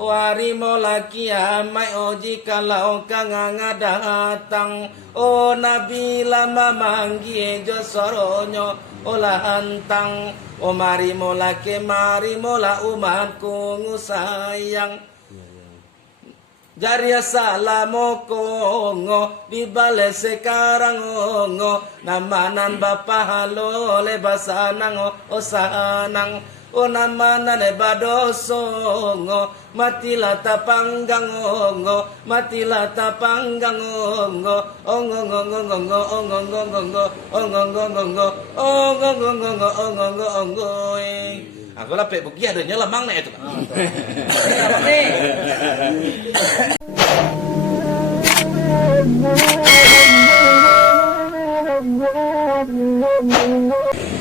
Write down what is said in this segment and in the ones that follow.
Warimo laki amai oji kalau kang datang. O Nabi lama manggi jo soronyo olah antang. O marimo laki marimo la umatku ngusayang. Jari salamo kongo dibales sekarang ongo namanan bapa halo le basanang o sanang o namanan le badosongo matilah tapanggang ongo matilah tapanggang ongo ongo ongo ongo ongo ongo ongo ongo ongo ongo ongo ongo ongo aku lah pek buki adanya lemang nih itu.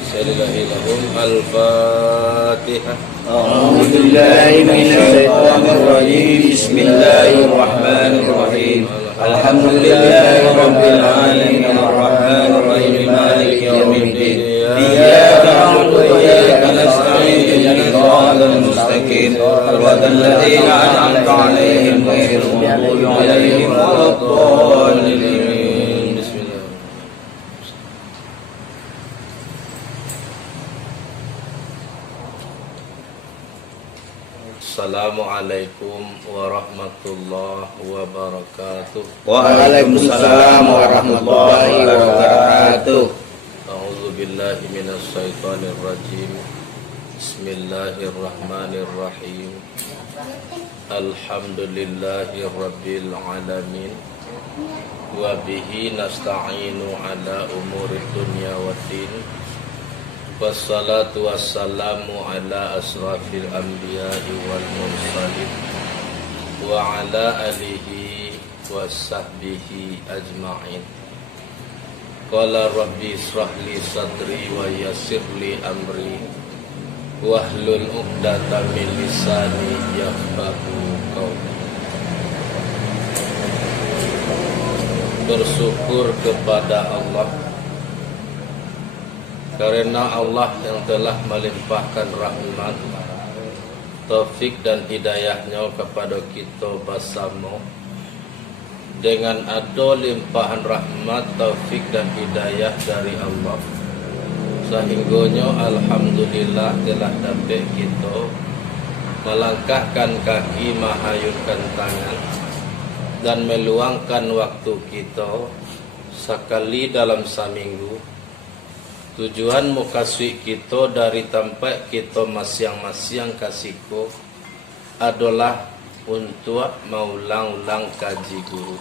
Sallallahu al-Fatihah. A'udzu billahi minasy syaithanir rajim. Bismillahirrahmanirrahim. Alhamdulillahi rabbil alamin arrahmanir rahim maliki yaumiddin. Iyyaka na'budu wa iyyaka nasta'in ihdinas siratal mustaqim. Siratal ladzina an'amta 'alaihim ghairil maghdubi 'alaihim waladdallin. Bismillah. Assalamualaikum warahmatullahi wabarakatuh. Waalaikumsalam warahmatullahi wabarakatuh. A'udzu billahi minasy syaithanir rajim. Bismillahirrahmanirrahim. Alhamdulillahi rabbil alamin. Wa bihi nasta'inu ala umurid dunya waddin. Wassalatu wassalamu ala asrafil anbiya'i wal mursalin wa ala alihi wa sahbihi ajma'in. Qala rabbi israh li sadri wa yassir li amri wahlul 'uqdatam min lisani yafqahu qawli. Bersyukur kepada Allah karena Allah yang telah melimpahkan rahmat, taufik dan hidayahnya kepada kita bersama. Dengan ada limpahan rahmat, taufik dan hidayah dari Allah, sehingganya alhamdulillah telah dapat kita melangkahkan kaki, menghayunkan tangan dan meluangkan waktu kita sekali dalam seminggu. Tujuan mukaswi kita dari tempat kita masing-masing kasihku adalah untuk mengulang-ulang kaji guru,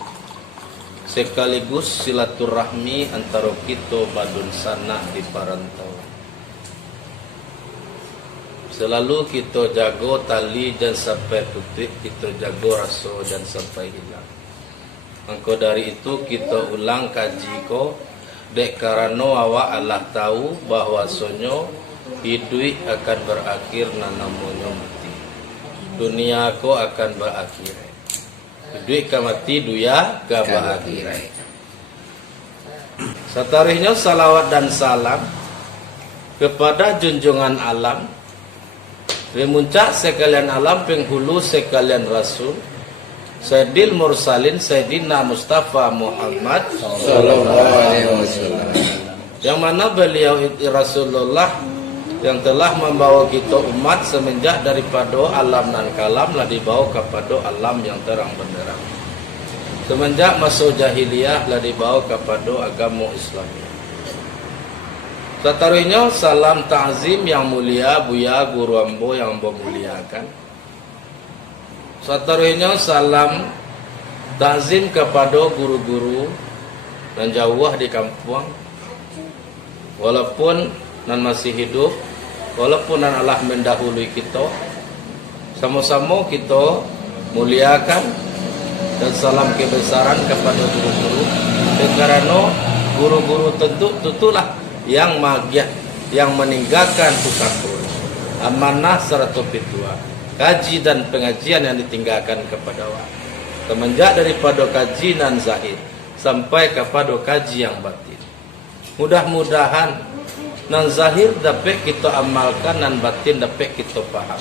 sekaligus silaturahmi antara kita badun sana di perantau. Selalu kita jaga tali dan sampai putus, kita jaga rasa dan sampai hilang. Maka dari itu kita ulang kaji ko. Dek karena awak Allah tahu bahwasanya hidup akan berakhir dan namanya mati. Dunia ko akan berakhir. Hidup ka mati duya ka berakhir. Satarihnya salawat dan salam kepada junjungan alam, remuncak sekalian alam penghulu sekalian rasul, Sayyidil Mursalin Sayyidina Mustafa Muhammad sallallahu alaihi wasallam, yang mana beliau Rasulullah yang telah membawa kita umat semenjak daripada alam dan kalam lah dibawa kepada alam yang terang benderang. Semenjak masa jahiliyah lah dibawa kepada agama Islam. Sataruhnya salam ta'zim yang mulia Buya Guru Ambo yang memuliakan. Sataruhnya salam ta'zim kepada guru-guru dan jauh di kampung, walaupun nan masih hidup, walaupun nan Allah mendahului kita, sama-sama kita muliakan dan salam kebesaran kepada guru-guru. Karena guru-guru tentulah yang magiah, yang meninggalkan tukakul, amanah serta pitua, kaji dan pengajian yang ditinggalkan kepada awak. Semenjak daripada kaji nan zahir sampai kepada kaji yang batin. Mudah-mudahan nan zahir dapat kita amalkan, nan batin dapat kita paham.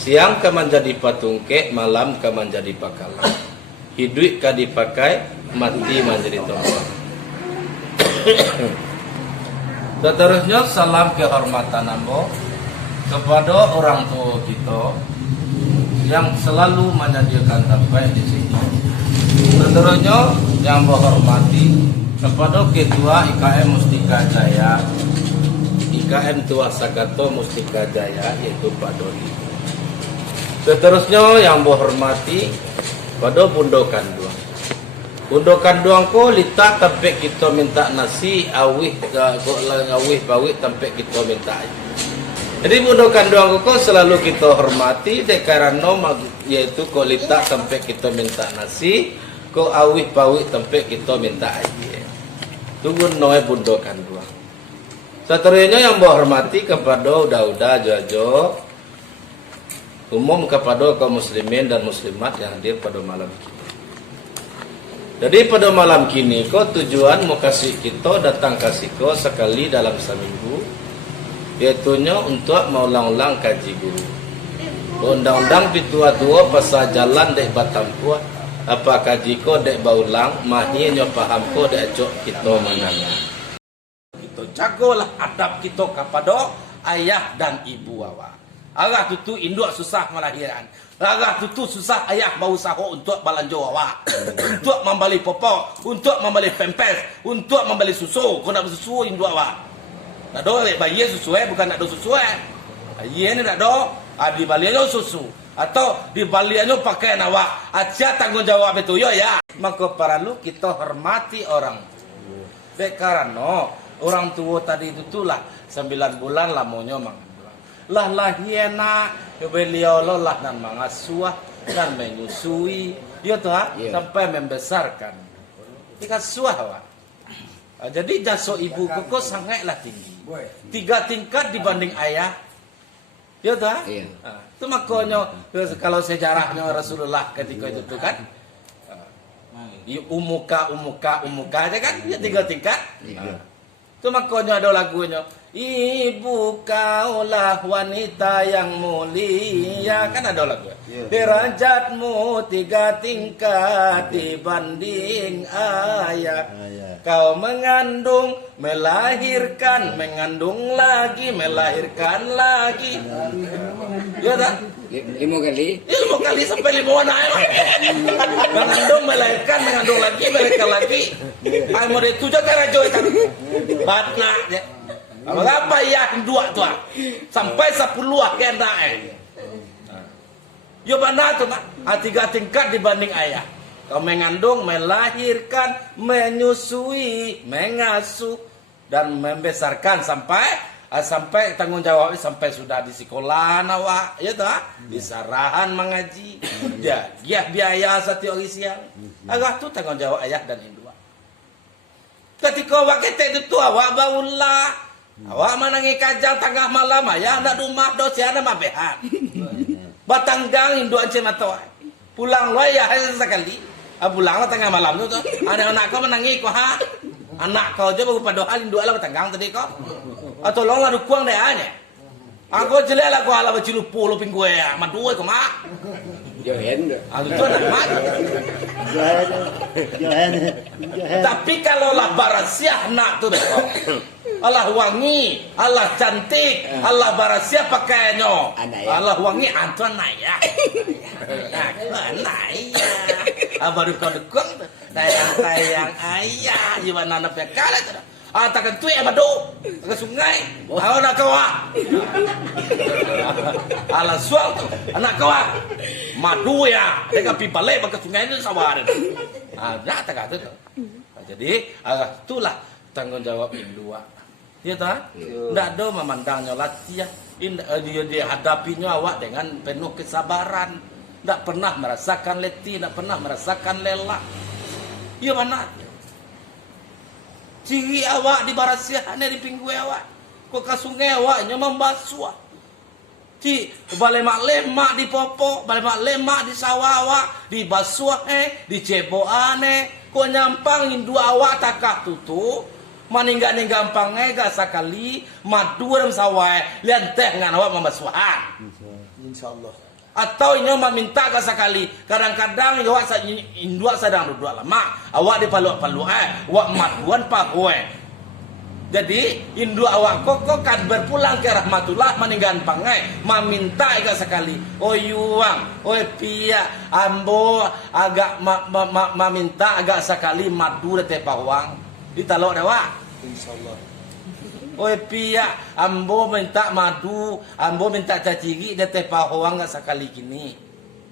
Siang ka menjadi patungke, malam ka menjadi pakalan. Hidup ka dipakai, mati menjadi tempat. Seterusnya salam kehormatan ambo kepada orang tua kita yang selalu menyediakan tempat di sini. Seterusnya yang menghormati kepada Ketua IKM Mustika Jaya, IKM Tua Sakato Mustika Jaya, yaitu Pak Dodi. Seterusnya yang menghormati pada Bundokan Duang. Bundokan Duang ko litak tempat kita minta nasi awih bawih tempat kita minta air. Jadi Bundokan Duang ko selalu kita hormati dek karena yaitu ko litak tempat kita minta nasi, ko awih bawih tempat kita minta air. Tunggu noe Bundokan Duang. Seterusnya yang menghormati kepada udah jojo umum kepada kaum muslimin dan muslimat yang hadir pada malam ini. Jadi pada malam kini kok tujuan mau kasih kita datang kasih kau sekali dalam seminggu, yaitunya untuk mengulang-ulang kaji guru. Undang-undang pitua-tua pasal jalan dek batam kuat, apa kaji kau dek baulang, mahnya paham kau dek acok kita menanya. Kita jagolah adab kita kepada ayah dan ibu awak. Agak tutu induk susah melahirkan. Agak tutu susah ayah bau saho untuk balanjo awak. Untuk membeli popok, untuk membeli pempes, untuk membeli susu. Kau nak susu induk awak. Nak do bayi susu bukan nak do susu. Bayi ni nak do di balianyo susu atau di balianyo pakaian awak. Aja tanggungjawab itu ya. Maka perlu kita hormati orang tua. Karena orang tua tadi itu tulah 9 bulan lamonyo mang. Lah hiena beliau lah dan mengasuh dan menyusui ya tuh sampai membesarkan dikasuh awak. Jadi jasa ibu koko sangatlah tinggi 3 tingkat dibanding ayah ya tuh itu makanya kalau sejarahnya Rasulullah ketika itu tuh kan umuka aja kan ya 3 tingkat itu makanya ada lagunya ibu kaulah wanita yang mulia kan ada lagu derajatmu 3 tingkat dibanding ayah kau mengandung melahirkan mengandung lagi melahirkan lagi ya tak 5 kali sampai 5 anak mengandung mengandung lagi melahirkan lagi ay mau itu juga rajo kan batna ya mengapa ya dua tu sampai 10 kena yo mana tu mak 3 tingkat dibanding ayah kau mengandung melahirkan menyusui mengasuh dan membesarkan sampai tanggung jawab sampai sudah di sekolah awak ya toh di sarahan mengaji ya biaya setiap hari siang agak tu tanggung jawab ayah dan ibu ketika awak kita itu awak baulah awak menangi kajang tengah malam ayah nak rumah dosiana mabehan batanggang induk ancen atau pulang lo ya sekali pulang lah tengah malam tu anak-anak kau menangi kau anak kau je baru pada hal induk lah batanggang tadi kau atau long lah dukuang deh aja. Aku jelek lah kau ala baca lupa lu pinggu ya, madu kau mak. Johen. Aku tu nak mak. Tapi kalau lah barasiah nak tu deh. Allah wangi, Allah cantik, Allah barasiah pakaiannya. Allah wangi antuan naya. Naya. Baru kau dukuang tu. Tayang ayah, gimana nak pekala tu. Takkan tuik madu ke sungai. Nak kawa. Ala suang tu anak kawa. Madu ya, dia pi balik ke sungai ni sawar. Nak tak kata tu. Jadi itulah tanggung jawab indua. Dia tak? Ndak ada memandangnya latihan. Dia hadapinya awak dengan penuh kesabaran. Ndak pernah merasakan letih, ndak pernah merasakan lelah. Ya mana? Ciri awak di barasiah di pinggul awak. Kok ke sungai awaknya membasuh. Ci balemak lemak di popok, balemak lemak di sawah awak, di basuh di ceboan kok nyampang indu awak takak tutu. Maningga ning gampang gak sekali madu dalam sawah lian teh ngan awak membasuhan. Insyaallah. Atau inyo meminta ka sakali kadang-kadang yo indua sadang dua lama awak di palu awak maduan pahoe. Jadi indu awak kok kan berpulang ke rahmatullah meninggal pangai meminta ka sakali oh yuang oh pia ambo agak meminta agak sakali madu teh pawang ditalok dewa insyaallah. Oh pia ambo minta madu, ambo minta cacigi dan teh pahawang gak sekali gini.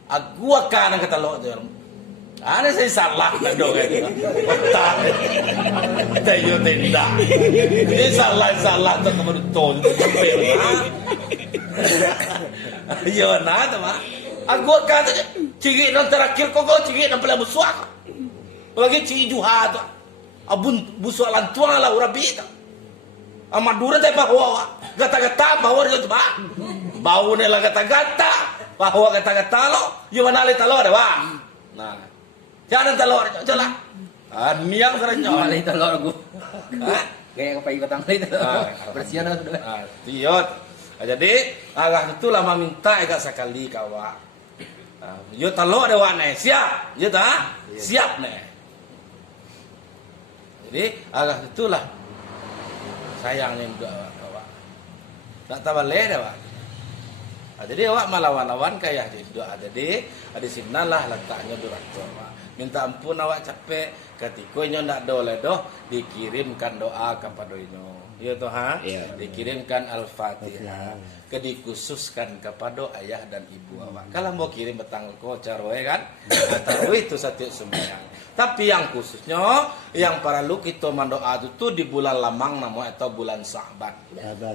Aku akan kata lo tu. Ada saya salah dong gitu. Betul. Tayo tenda. Ini salah tu kamu tol. Yo na tu mah. Aku akan cigi dan terakhir kok cigi dan pula musuh. Lagi cigi juha tu. Abun busuh lantuan lah urabita. Amadura teh bahwa gata-gata bahwa dia tu bah bau ne lah gata-gata bahwa gata-gata lo yo mana le talo ada bah nah jangan talo coba niang serenyo le talo aku kayak apa ikut itu bersihan sudah tiot jadi agak itulah meminta agak sekali kawa yo talo ada wane siap yo ta siap ne jadi agak itulah sayangnya juga awak tak tabale dah awak jadi awak melawan-lawan kayak itu jadi di sinalah letaknya durhaka awak minta ampun awak capek ketika inyo ndak dole doh dikirimkan doa kepada inyo ya toh ha dikirimkan al-fatihah dikhususkan kepada ayah dan ibu awak kalau mau kirim betang kocar we kan atau itu satu sembahyang tapi yang khususnya yang para lu kita mendoa itu di bulan lamang namo atau bulan Sa'ban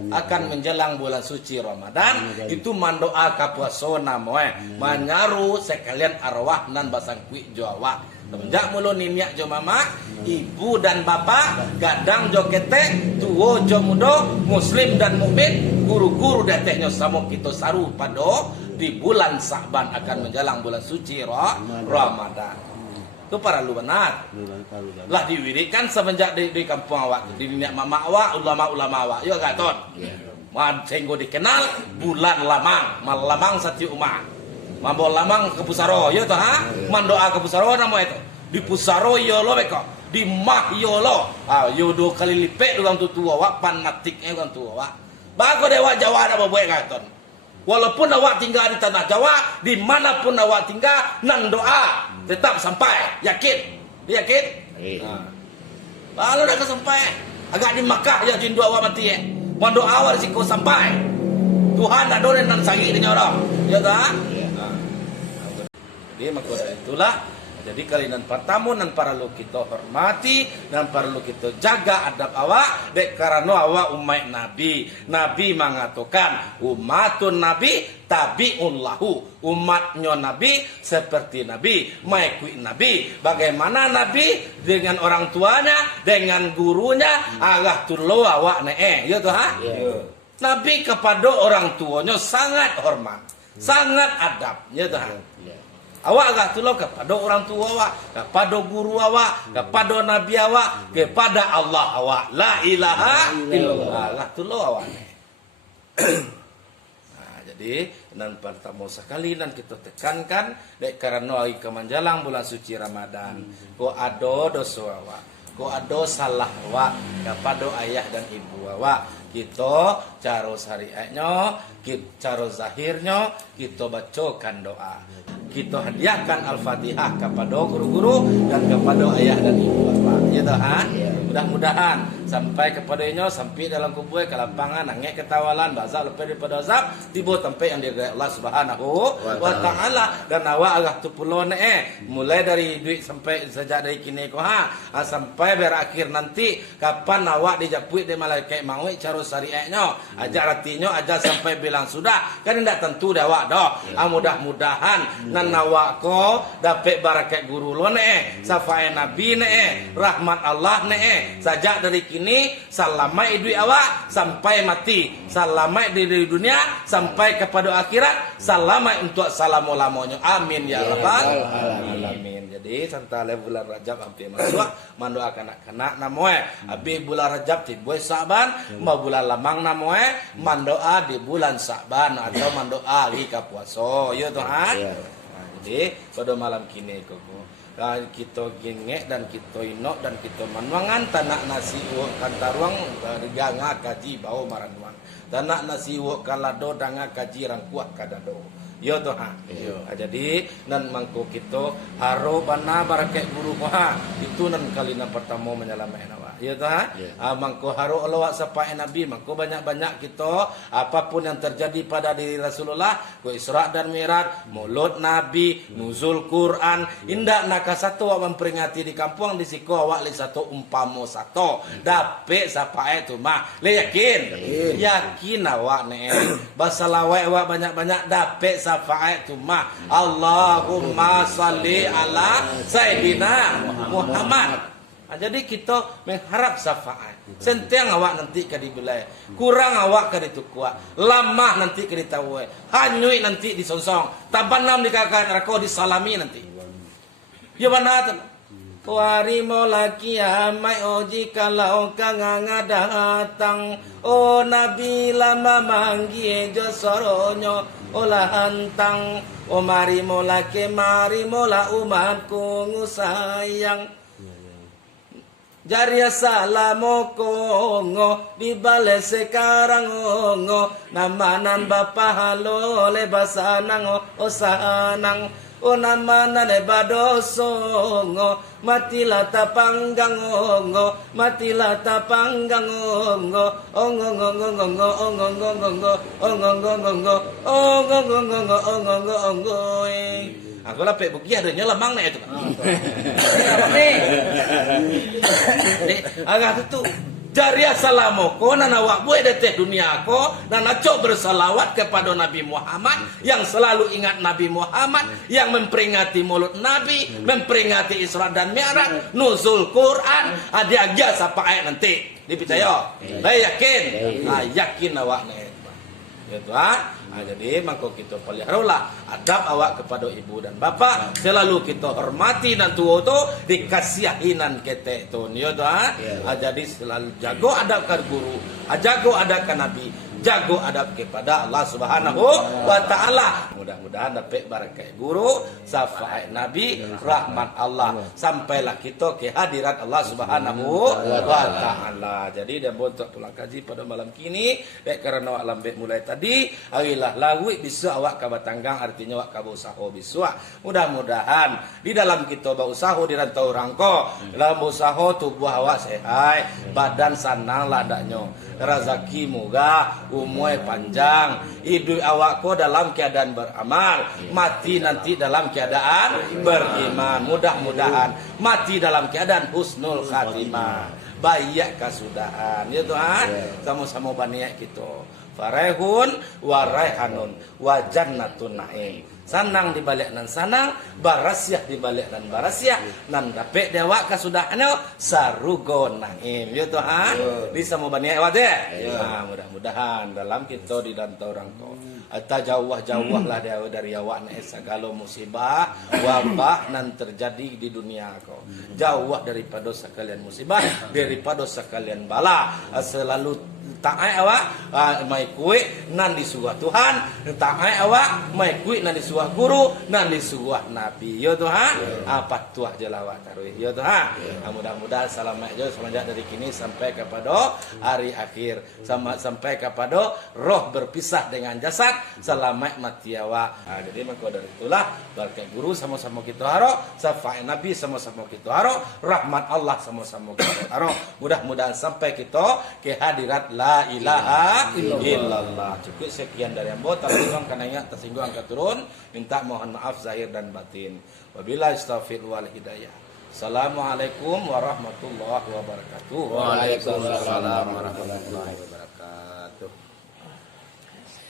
akan menjelang bulan suci Ramadan itu mendoa ka puasa namo manyaru sekalian arwah nan basangkui Jawa semenjak mulu niniak jo mama ibu dan bapak gadang jo ketek tuwo jo muda muslim dan mukmin guru-guru datehnya sama kita saru pada di bulan Sa'ban akan menjelang bulan suci Ramadan. Itu para lu benar. Lah diwirikan semenjak di kampung awak, di niat mama awak, ulama-ulama awak. Yo gaton. Man senggo dikenal bulan lamang, malamang sati umah. Mambo lamang ke Pusaro, yo toh ha? Mandoa ke Pusaro nama itu. Di Pusaro yo lo beko, di Mah yo lo. Ah yo 2 kali lipat orang tua awak fanatiknya orang tua awak. Bago dewa Jawa ada babuek gaton. Walaupun awak tinggal di tanah Jawa, dimanapun awak tinggal, nan doa tetap sampai, yakin, yakin. Lalu dah sampai, agak di Makkah ya jindu awak mati. Doa awak risiko sampai. Tuhan nak dolen nan sangi dengan orang, ya tak? Jadi maka itulah. Jadi kalian pertama dan para lu kita hormati dan para lu kita jaga adab awak dek karena awak umat Nabi. Nabi mengatakan umatun Nabi tabi'un lahu. Umatnya Nabi seperti Nabi, mengikuti Nabi. Bagaimana Nabi dengan orang tuanya, dengan gurunya, agak tulo awak ne ya tuh ha? Nabi kepada orang tuanya sangat hormat, sangat adab, ya tuh ha? Awak agak tolong kepada orang tua awak, kepada guru awak, kepada nabi awak, kepada Allah awak. La ilaha illallah. Lah tolong awak. Nah, jadi dan pertama sekali dan kita tekankan dek karena hari kemanjalang bulan suci Ramadan. Ko ado dosa awak, ko ado salah awak kepada ayah dan ibu awak. Kita cara syariatnya, cara zahirnya kita bacakan doa. Kita hadiahkan Al-Fatihah kepada guru-guru dan kepada ayah dan ibu bapak. Ya toh ha? Mudah-mudahan sampai kepadanya sampai dalam kubur ke lapangan nangis ketawalan bazar lepas daripada azab tiba tempat yang diridai Allah Subhanahu wa taala dan awak agak tu pulon mulai dari duit sampai sejak dari kini ko ha sampai berakhir nanti kapan awak dijapui di malaikat maut cara syariatnya ajar artinya ajar sampai bilang sudah kan tidak tentu dah awak dah mudah-mudahan nan nawak ko dapat barakat guru lo syafaat nabi rahmat Allah sajak dari kini salamai duit awak sampai mati, salamai dari dunia sampai kepada akhirat, salamai untuk salamu-lamonyo. Amin ya rabbal alamin. Jadi santale bulan Rajab hampir masuk, mandoakan anak-anak namoe. Habis bulan Rajab di bulan Sa'ban, mau bulan lamang namoe, mandoa di bulan Sa'ban atau mandoa di puasa. Ya Tuhan. Nah, jadi pada malam kini koko kita gengek dan kita inok dan kita manuangan tanak nasi uang kantaruang ganga kaji bau maranwang tanak nasi uang kalado danga kaji rangkuak kadado. Yo Tuhan. Jadi nan mangko kita haro bana barakat guru kuha itu nan kalina pertama menyelamatkan awak. Ya Tuhan. Mangko haro Allah sapai nabi mangko banyak-banyak kita apapun yang terjadi pada diri Rasulullah ku Isra dan Mi'raj, maulud nabi, nuzul Quran, indak naka satu awak memperingati di kampung di siko awak li satu umpamo satu dape sapai tu mah. Le yakin awak basalawai awak banyak-banyak dape syafaat tu mah. Allahumma salli ala Sayyidina Muhammad. Jadi kita mengharap syafaat. Sentiang awak nanti ke dibelai, kurang awak ke ditukua, lamah nanti ke ditawai, hanyui nanti disonsong, tabanam di kakak rako disalami nanti. Ya mana tu? Warimo laki amai oji kalau kang datang, oh Nabi lama manggi jo soronyo olah hantang, oh marimo laki marimo la umatku ngusayang. Jari salamu kongo dibales sekarang ongo namanan bapa halo lebasanang o sanang o namanan lebadosongo matilah tapanggang ongo matilah tapanggang ongo ongo ongo ongo ongo ongo ongo ongo ongo ongo ongo ongo aku lah pek buki adanya lemang nih itu. Agak itu jari assalamoko nana awak buat deteh dunia ko nana cok bersalawat kepada Nabi Muhammad yang selalu ingat Nabi Muhammad yang memperingati maulud Nabi, memperingati Isra dan Mi'raj, nuzul Quran, ada aja siapa ayat nanti dipercaya. Yakin, yakin awak nih. Gitu jadi mangko kita peliharalah adab awak kepada ibu dan bapa, selalu kita hormati dan tua tu dikasihinan kete tu yo jadi selalu jago adab ke guru, jago adab ke nabi, jago adab kepada Allah Subhanahu wa taala. Mudah-mudahan dapat barakat guru, syafaat nabi, rahmat Allah sampailah kita ke hadirat Allah Subhanahu wa taala. Jadi dia bontok pulang kaji pada malam kini karena awak lambat mulai tadi awilah lawi bisa awak kabatanggang artinya awak kabusaho bisa. Mudah-mudahan di dalam kita bausaho di rantau rangko dalam bausaho tubuh awak sehat, badan sanang ladaknya, rezeki moga umur panjang, hidup awak ko dalam keadaan beramal, mati nanti dalam keadaan beriman. Mudah-mudahan mati dalam keadaan husnul khatimah, bayak kasudahan. Ya Tuhan, sama-sama baniak kita. Farehun wa raihanun wa jannatun naim. Sanang di balik nan sanang, barasyah di balik nan barasyah, nan dapet dewak kasudahannya sarugo naim. Ya Tuhan, bisa mau bani awak deh. Mudah-mudahan dalam kita di dantau rangko jauh-jauh lah dari awak segala musibah wabah nan terjadi di dunia kau. Jauh daripada sekalian musibah, daripada sekalian bala. Selalu taai awak mai kuih nan disuah Tuhan, taai awak mai kuih nan disuah guru, nan disuah nabi. Ya Tuhan, apa tuah jelawat taruh. Ya Tuhan, mudah-mudahan selamat aja semenjak dari kini sampai kepada hari akhir, sampai kepada roh berpisah dengan jasad, selamat mati awak. Jadi maka dari itulah berkat guru sama-sama kita haro, syafaat nabi sama-sama kita haro, rahmat Allah sama-sama kita haro. Mudah-mudahan sampai kita ke hadirat la ilaha illallah. Cukup sekian dari ambo, tersinggung karena ingat tersinggung angkat turun, minta mohon maaf zahir dan batin. Wabillahi taufiq wal hidayah. Assalamualaikum warahmatullahi wabarakatuh. Waalaikumsalam warahmatullahi wabarakatuh.